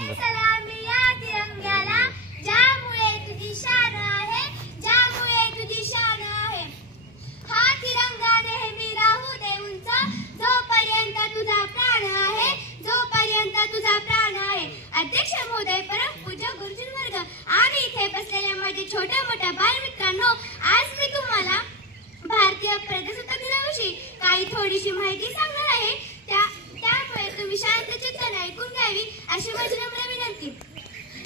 सलामी या तिरंग्याला, ज्यामुळे तुझी शान आहे, ज्यामुळे तुझी शान आहे. हा तिरंगा नेहमी राहू दे उंच, जोपर्यंत तुझा प्राण आहे, जोपर्यंत तुझा प्राण आहे. अध्यक्ष महोदय, परमपूज्य गुरुजन वर्ग आणि इथे बसलेल्या माझे छोट्या मोठ्या बालमित्रांनो, आज मी तुम्हाला भारतीय प्रजासत्ताक दिनाविषयी काही थोडीशी माहिती सांगणार आहे. त्यामुळे तुम्ही शांत चित्ताने ऐकून घ्यावी अशी माझी नम्र विनंती.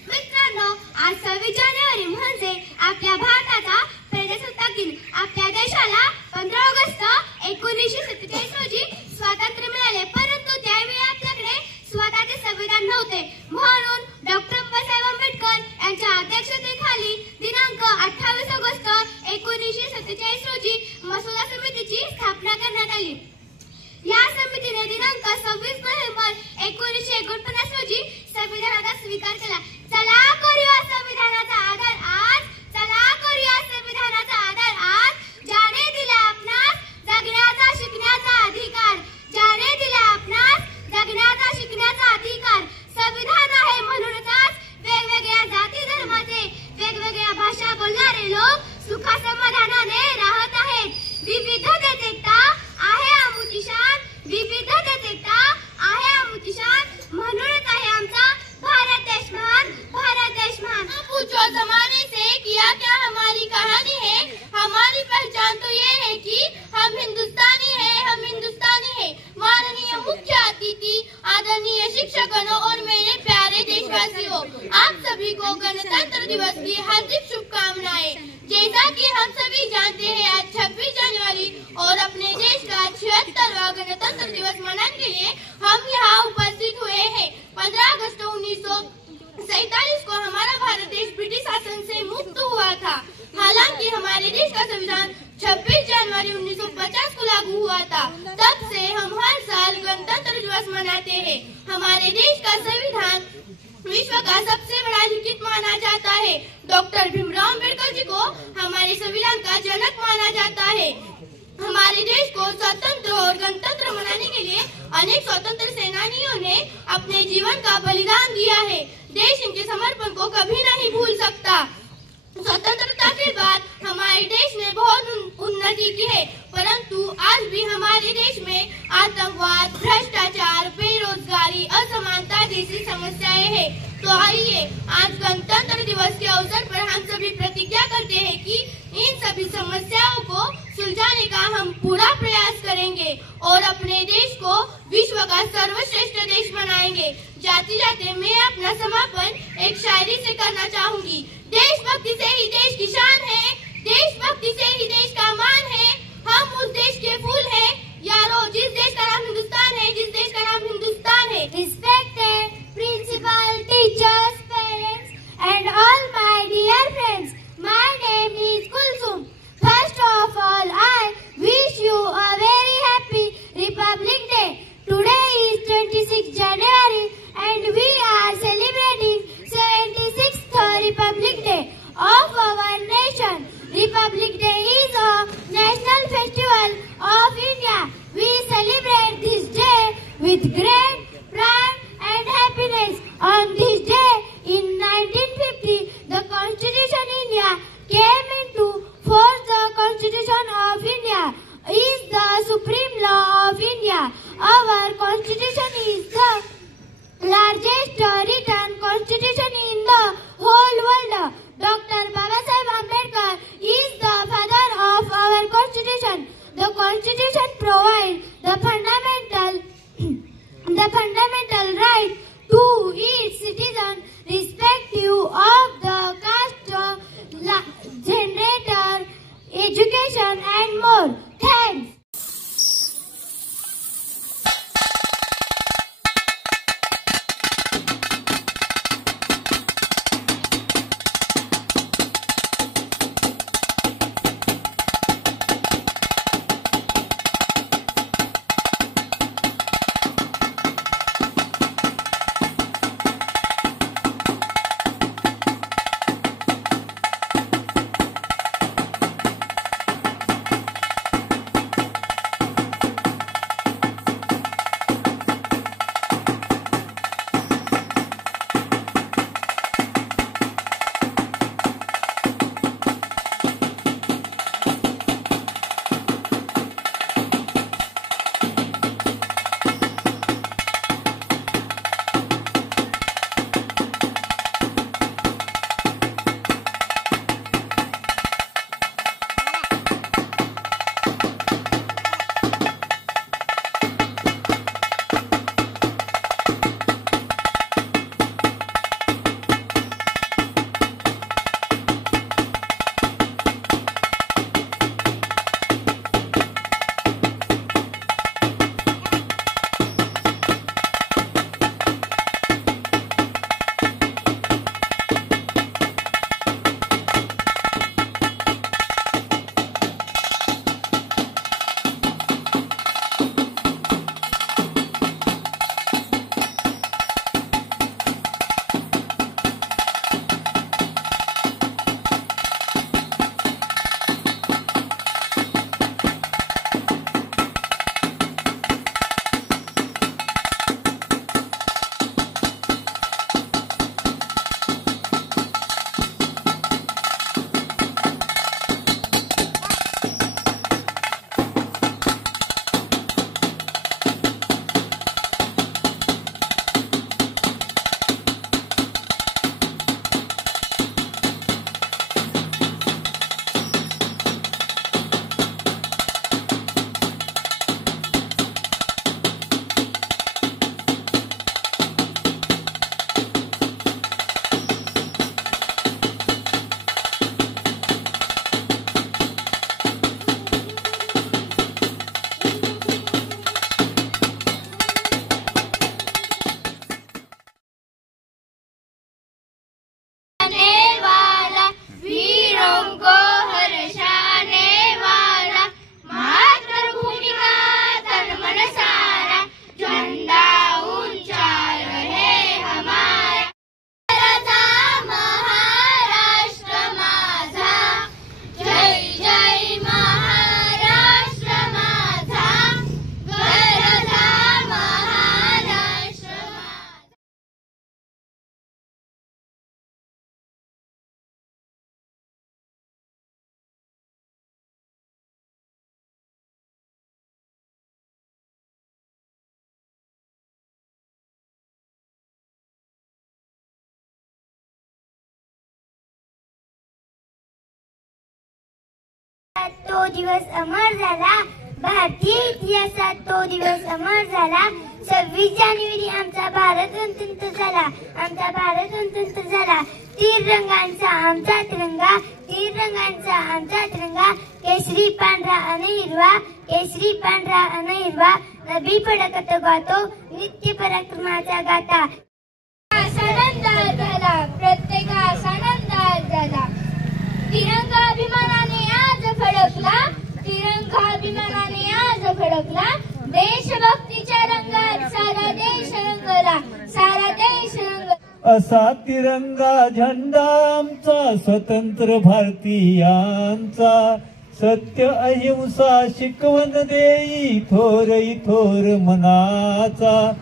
मित्रांनो, आज 26 जानेवारी म्हणजे आपल्या भारताचा प्रजासत्ताक दिन. आपल्या देशाला 15 ऑगस्ट 1947 रोजी स्वातंत्र्य मिळाले, परंतु त्यावेळी आपल्याकडे स्वतःचे संविधान नव्हते. म्हणून डॉक्टर बाबासाहेब आंबेडकर यांच्या अध्यक्षतेखाली दिनांक 28 ऑगस्ट 1947 रोजी मसुदा समितीची स्थापना करण्यात आली. या समितीने दिनांक 26 नोव्हेंबर 1949 रोजी संविधानाचा स्वीकार केला. चला करूया संविधानाचा आदर आज, चला करूया संविधानाचा आदर आज. ज्याने दिला आपणास जगण्याचा शिकण्याचा अधिकार, ज्याने दिला आपणास जगण्याचा शिकण्याचा अधिकार. संविधान आहे म्हणूनच वेगवेगळ्या जाती धर्माचे, वेगवेगळ्या भाषा बोलणारे लोक सुखा समाधानाने राहत आहेत. विविधतेत एकता आहे आमची शान, विविधतेत एकता आहे आमची शान. म्हणूनच आहे आमचा भारत देश महान, भारत देश महान. पूछो जमाने से किया क्या हमारी कहानी है, हमारी पहचान तो ये है कि हम हिंदुस्तानी है, हम हिंदुस्तानी है. माननीय मुख्य अतिथि, आदरणीय शिक्षकगणों और मेरे प्यारे देशवासियों, आप सभी को गणतंत्र दिवस की हार्दिक शुभकामनाएं. जैसा कि हम सभी जानते हैं, आज 26 जनवरी और अपने देश का 76वां गणतंत्र दिवस मनाने के लिए हम यहाँ उपस्थित हुए हैं. 15 अगस्त 1947 को हमारा भारत देश ब्रिटिश शासन से मुक्त हुआ था. हालांकि हमारे देश का संविधान 26 जनवरी 1950 को लागू हुआ था. तब से हम हर साल गणतंत्र दिवस मनाते हैं. हमारे देश का संविधान विश्व का सबसे बड़ा लिखित माना जाता है. डॉक्टर भीमराव अम्बेडकर जी को हमारे संविधान का जनक माना जाता है. हमारे देश को स्वतंत्र और गणतंत्र बनाने के लिए अनेक स्वतंत्र सेनानियों ने अपने जीवन का बलिदान दिया है. देश इनके समर्पण को कभी नहीं भूल सकता. स्वतंत्रता के बाद हमारे देश ने बहुत उन्नति की है, परंतु आज भी हमारे देश में आतंकवाद, भ्रष्टाचार, बेरोजगारी, असमानता जैसी समस्याएं हैं. तो आइए आज गणतंत्र दिवस के अवसर पर हम सभी प्रतिज्ञा करते हैं कि इन सभी समस्याओं को सुलझाने का हम पूरा प्रयास करेंगे और अपने देश को विश्व का सर्वश्रेष्ठ देश बनाएंगे. जाते जाते मैं अपना समापन एक शायरी से करना चाहूंगी. देशभक्ति से ही देश की शान है, देशभक्ति से ही देश का मान है. हम उस देश के फूल हैं यारो, जिस देश का नाम हिंदुस्तान है, जिस देश का नाम हिंदुस्तान है. Respected principal, teachers, parents and all my dear friends, my name is Kulsum. First of all, I wish you a very happy Republic Day. Today is 26 January and we are celebrating 76th Republic Day of our nation. Republic Day is a national festival of India. We celebrate this day with great pride and happiness. On this day in 1950, the Constitution India came into force. The Constitution of India is the supreme law of India. Our Constitution is the largest written Constitution in the whole world. Dr. Babasaheb Ambedkar is the father of our Constitution. The Constitution provides the fundamental right to its citizens, irrespective of the caste, इतिहासात तो दिवस अमर झाला, भारतीय इतिहासात तो दिवस अमर झाला. 26 जानेवारी आमचा भारत गणतंत्र झाला, आमचा भारत गणतंत्र झाला. 3 रंगांचा आमचा तिरंगा, 3 रंगांचा आमचा तिरंगा. केशरी पांढरा आणि हिरवा, केशरी पांढरा आणि हिरवा. नभी फडकत गातो नित्य पराक्रमाचा गाथा. आनंदात झाला, प्रत्येकास आनंदात झाला. तिरंगा अभिमानाने आज फडकला, तिरंगा अभिमानाने आज फडकला. देशभक्तीच्या रंगात सारा देश रंगला, सारा देश रंगला. असा तिरंगा झेंडा आमचा स्वतंत्र भारतीयांचा. सत्य अहिंसा शिकवण देई थोर थोर मनाचा.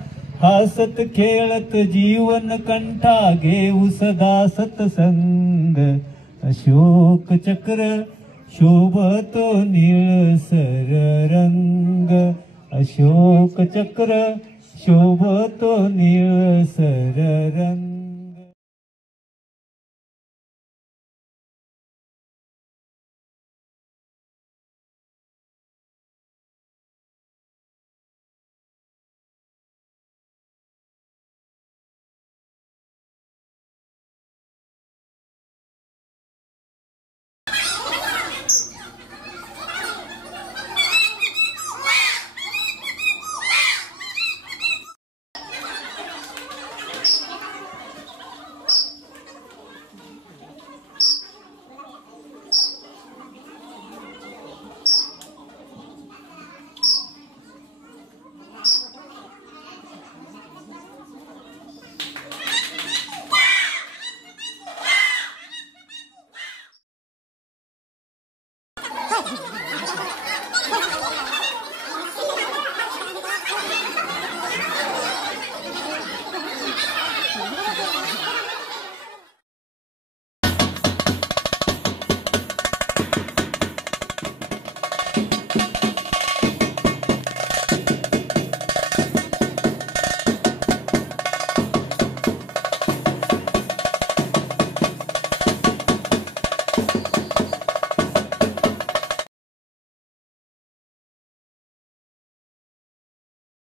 हसत खेळत जीवन कंठा घेऊ सदा सतसंग. अशोक चक्र शोभतो निळसर रंग. अशोक चक्र शोभतो निळसर रंग.